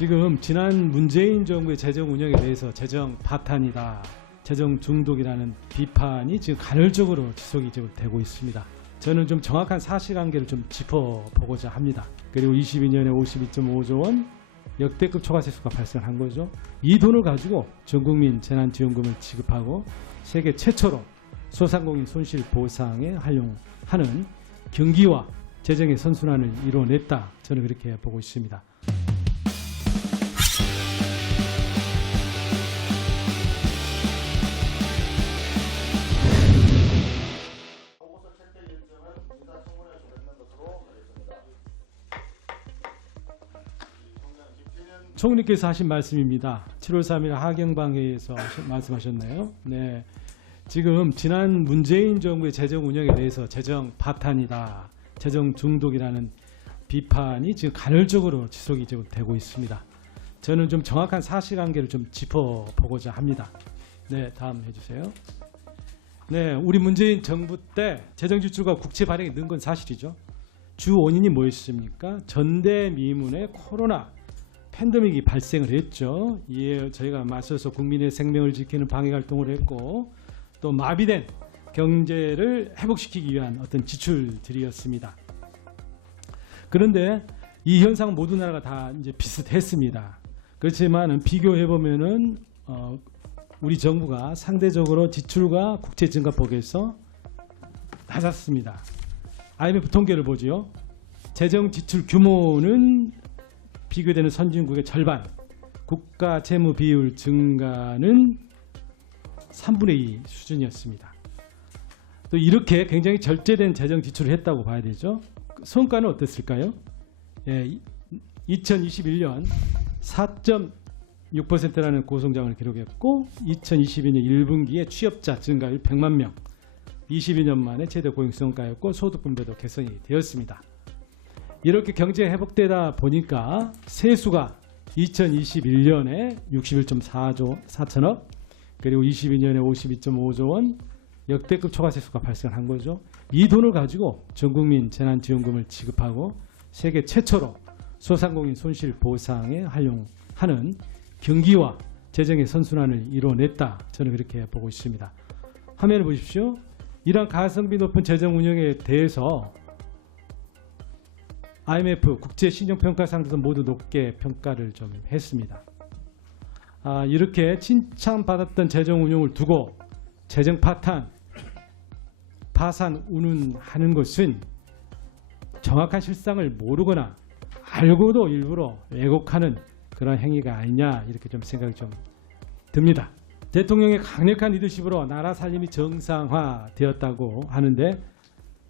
지금 지난 문재인 정부의 재정 운영에 대해서 재정 파탄이다, 재정 중독이라는 비판이 지금 간헐적으로 지속이 되고 있습니다. 저는 좀 정확한 사실관계를 좀 짚어보고자 합니다. 그리고 22년에 52.5조 원 역대급 초과세수가 발생한 거죠. 이 돈을 가지고 전국민 재난지원금을 지급하고 세계 최초로 소상공인 손실보상에 활용하는 경기와 재정의 선순환을 이뤄냈다. 저는 그렇게 보고 있습니다. 총리께서 하신 말씀입니다. 7월 3일 하경방회에서 말씀하셨네요. 네, 지금 지난 문재인 정부의 재정 운영에 대해서 재정 파탄이다, 재정 중독이라는 비판이 지금 간헐적으로 지속이 되고 있습니다. 저는 좀 정확한 사실관계를 좀 짚어보고자 합니다. 네, 다음 해주세요. 네, 우리 문재인 정부 때 재정 지출과 국채 발행이 는 건 사실이죠. 주 원인이 뭐였습니까? 전대미문의 코로나 팬데믹이 발생을 했죠. 이에 저희가 맞서서 국민의 생명을 지키는 방역 활동을 했고, 또 마비된 경제를 회복시키기 위한 어떤 지출들이었습니다. 그런데 이 현상 모든 나라가 다 이제 비슷했습니다. 그렇지만 비교해 보면은 우리 정부가 상대적으로 지출과 국채 증가폭에서 낮았습니다. IMF 통계를 보지요. 재정 지출 규모는 비교되는 선진국의 절반, 국가 채무 비율 증가는 3분의 2 수준이었습니다. 또 이렇게 굉장히 절제된 재정 지출을 했다고 봐야 되죠. 성과는 어땠을까요? 예, 2021년 4.6%라는 고성장을 기록했고, 2022년 1분기에 취업자 증가율 100만 명, 22년 만에 최대 고용성과였고, 소득 분배도 개선이 되었습니다. 이렇게 경제 회복되다 보니까 세수가 2021년에 61.4조 4천억, 그리고 22년에 52.5조 원 역대급 초과세수가 발생한 거죠. 이 돈을 가지고 전국민 재난지원금을 지급하고 세계 최초로 소상공인 손실보상에 활용하는 경기와 재정의 선순환을 이뤄냈다. 저는 그렇게 보고 있습니다. 화면을 보십시오. 이러한 가성비 높은 재정 운영에 대해서 IMF 국제신용평가상에서 모두 높게 평가를 좀 했습니다. 이렇게 칭찬받았던 재정 운용을 두고 재정 파산 운운하는 것은 정확한 실상을 모르거나 알고도 일부러 왜곡하는 그런 행위가 아니냐, 이렇게 좀 생각이 좀 듭니다. 대통령의 강력한 리더십으로 나라 살림이 정상화되었다고 하는데,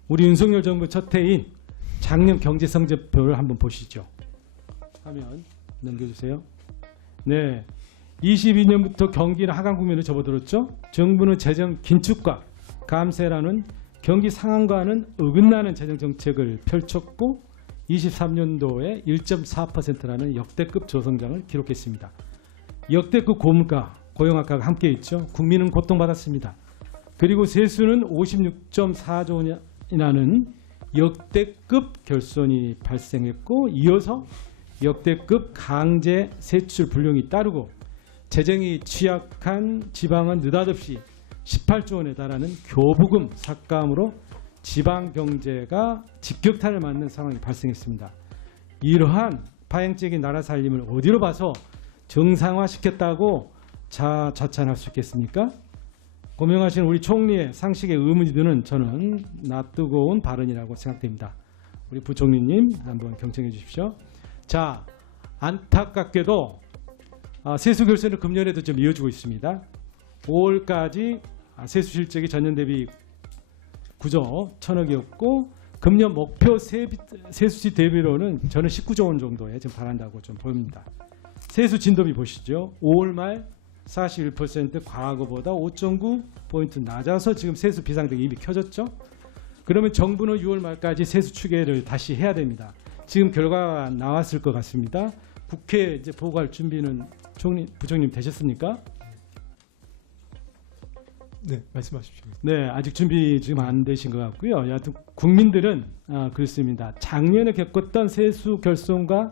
우리 윤석열 정부 첫 해인 작년 경제 성적표를 한번 보시죠. 화면 넘겨주세요. 네, 22년부터 경기는 하강 국면으로 접어들었죠. 정부는 재정 긴축과 감세라는 경기 상황과는 어긋나는 재정 정책을 펼쳤고, 23년도에 1.4%라는 역대급 저성장을 기록했습니다. 역대급 고물가, 고용 악화가 함께 있죠. 국민은 고통받았습니다. 그리고 세수는 56.4조 원이라는 역대급 결손이 발생했고, 이어서 역대급 강제 세출 불용이 따르고, 재정이 취약한 지방은 느닷없이 18조 원에 달하는 교부금 삭감으로 지방 경제가 직격탄을 맞는 상황이 발생했습니다. 이러한 파행적인 나라 살림을 어디로 봐서 정상화시켰다고 자찬할 수 있겠습니까? 고명하신 우리 총리의 상식에 의문이 드는, 저는 낯뜨거운 발언이라고 생각됩니다. 우리 부총리님 한번 경청해 주십시오. 자, 안타깝게도 세수 결손은 금년에도 좀 이어지고 있습니다. 5월까지 세수 실적이 전년 대비 9조 1천억이었고, 금년 목표 세수시 대비로는 저는 19조 원 정도에 지금 바란다고 좀 보입니다. 세수 진도비 보시죠. 5월 말 41%, 과거보다 5.9포인트 낮아서 지금 세수 비상등이 이미 켜졌죠. 그러면 정부는 6월 말까지 세수 추계를 다시 해야 됩니다. 지금 결과가 나왔을 것 같습니다. 국회에 이제 보고할 준비는 부총님 되셨습니까? 네, 말씀하십시오. 네, 아직 준비 지금 안 되신 것 같고요. 여하튼 국민들은 그렇습니다. 작년에 겪었던 세수 결손과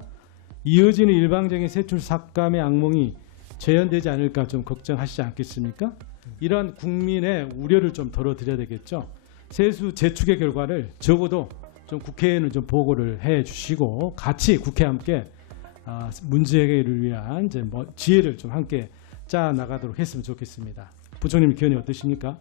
이어지는 일방적인 세출 삭감의 악몽이 재현되지 않을까 좀 걱정하시지 않겠습니까? 이러한 국민의 우려를 좀 덜어드려야 되겠죠. 세수 재축의 결과를 적어도 좀 국회에는 좀 보고를 해주시고 같이 국회와 함께 문제 해결을 위한 이제 뭐 지혜를 좀 함께 짜 나가도록 했으면 좋겠습니다. 부총님 의견이 어떠십니까?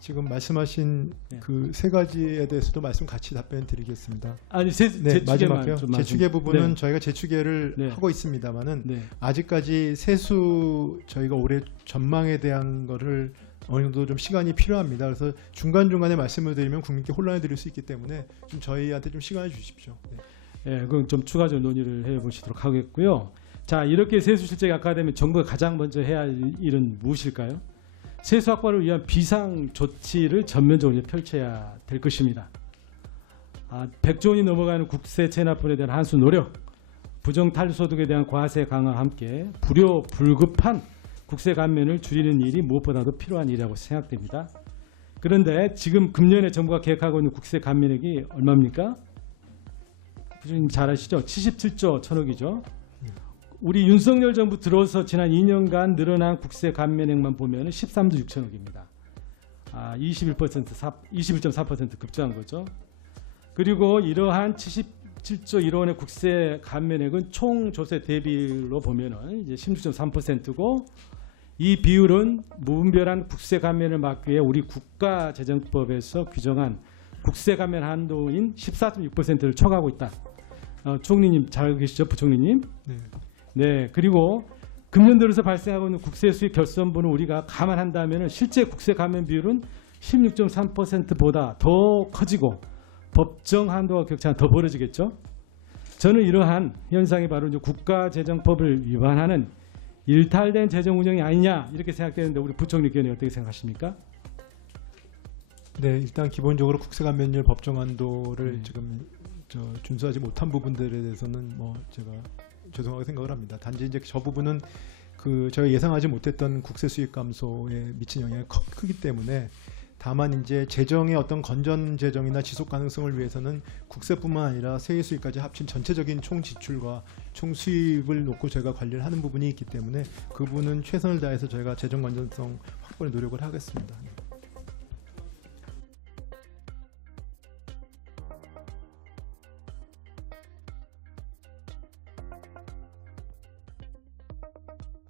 지금 말씀하신 네. 그 세 가지에 대해서도 말씀 같이 답변 드리겠습니다. 아니 네, 재축에만 마지막에요. 좀 재축의 부분은 네. 저희가 재축예를 네. 하고 있습니다만은 네. 아직까지 세수 저희가 올해 전망에 대한 거를 어느 정도 좀 시간이 필요합니다. 그래서 중간중간에 말씀을 드리면 국민께 혼란을 드릴 수 있기 때문에 좀 저희한테 좀 시간을 주십시오. 네. 예, 그건 좀 추가적인 논의를 해보시도록 하겠고요. 자, 이렇게 세수 실적이 악화되면 정부가 가장 먼저 해야 할 일은 무엇일까요? 세수 확보를 위한 비상 조치를 전면적으로 펼쳐야 될 것입니다. 100조 원이 넘어가는 국세 체납분에 대한 한수 노력, 부정탈소득에 대한 과세 강화와 함께 불효 불급한 국세 감면을 줄이는 일이 무엇보다도 필요한 일이라고 생각됩니다. 그런데 지금 금년에 정부가 계획하고 있는 국세 감면액이 얼마입니까? 부장님 잘 아시죠? 77조 1,000억이죠. 우리 윤석열 정부 들어서 지난 2년간 늘어난 국세 감면액만 보면 13조 6천억입니다. 21.4% 급증한 거죠. 그리고 이러한 77조 1원의 국세 감면액은 총 조세 대비로 보면은 이제 16.3%고 이 비율은 무분별한 국세 감면을 막기 위해 우리 국가재정법에서 규정한 국세 감면 한도인 14.6%를 초과하고 있다. 총리님 잘 알고 계시죠, 부총리님? 네. 네, 그리고 금년 들어서 발생하고 있는 국세 수익 결손분을 우리가 감안한다면 실제 국세 감면 비율은 16.3%보다 더 커지고 법정 한도와 격차는 더 벌어지겠죠. 저는 이러한 현상이 바로 이제 국가재정법을 위반하는 일탈된 재정 운영이 아니냐 이렇게 생각되는데 우리 부총리 의견이 어떻게 생각하십니까? 네, 일단 기본적으로 국세 감면율 법정 한도를 네. 지금 준수하지 못한 부분들에 대해서는 뭐 제가 죄송하게 생각을 합니다. 단지 이제 저 부분은 그 저희가 예상하지 못했던 국세 수익 감소에 미친 영향이 크기 때문에 다만 이제 재정의 어떤 건전 재정이나 지속 가능성을 위해서는 국세뿐만 아니라 세계 수익까지 합친 전체적인 총 지출과 총 수입을 놓고 저희가 관리를 하는 부분이 있기 때문에 그 부분은 최선을 다해서 저희가 재정 건전성 확보에 노력을 하겠습니다.